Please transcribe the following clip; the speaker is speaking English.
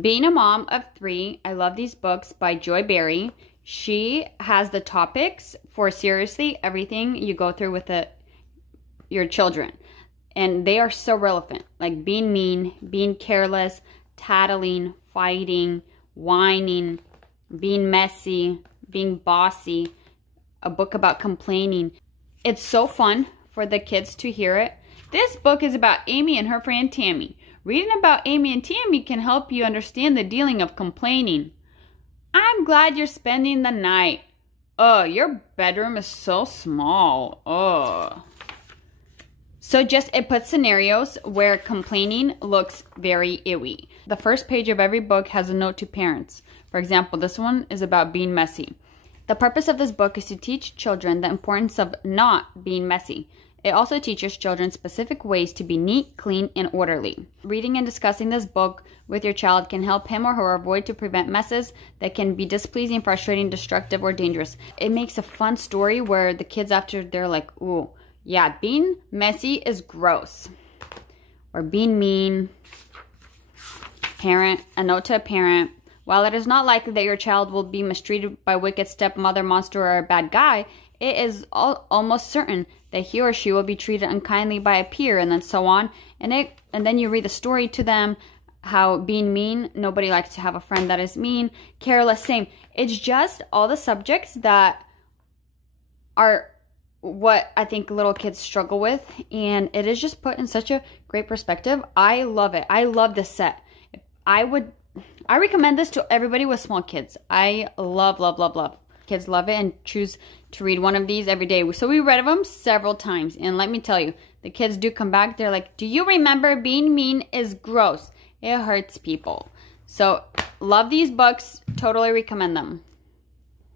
Being a Mom of Three. I love these books by Joy Berry. She has the topics for seriously everything you go through with your children. And they are so relevant. Like being mean, being careless, tattling, fighting, whining, being messy, being bossy, a book about complaining. It's so fun for the kids to hear it. This book is about Amy and her friend Tammy. Reading about Amy and Tammy can help you understand the dealing of complaining. I'm glad you're spending the night. Oh, your bedroom is so small. Oh. So it puts scenarios where complaining looks very ewy. The first page of every book has a note to parents. For example, this one is about being messy. The purpose of this book is to teach children the importance of not being messy. It also teaches children specific ways to be neat, clean, and orderly. Reading and discussing this book with your child can help him or her avoid to prevent messes that can be displeasing, frustrating, destructive, or dangerous. It makes a fun story where the kids after they're like, ooh, yeah, being messy is gross. Or being mean. A note to a parent. While it is not likely that your child will be mistreated by a wicked stepmother, monster, or a bad guy, it is almost certain that he or she will be treated unkindly by a peer, and then so on. And then you read the story to them, how being mean, nobody likes to have a friend that is mean. Careless, same. It's just all the subjects that are what I think little kids struggle with, and it is just put in such a great perspective. I love it. I love this set. I recommend this to everybody with small kids. I love, love, love, love. Kids love it and choose to read one of these every day. So we read them several times, and let me tell you, the kids do come back. They're like, do you remember being mean is gross? It hurts people. So love these books. Totally recommend them.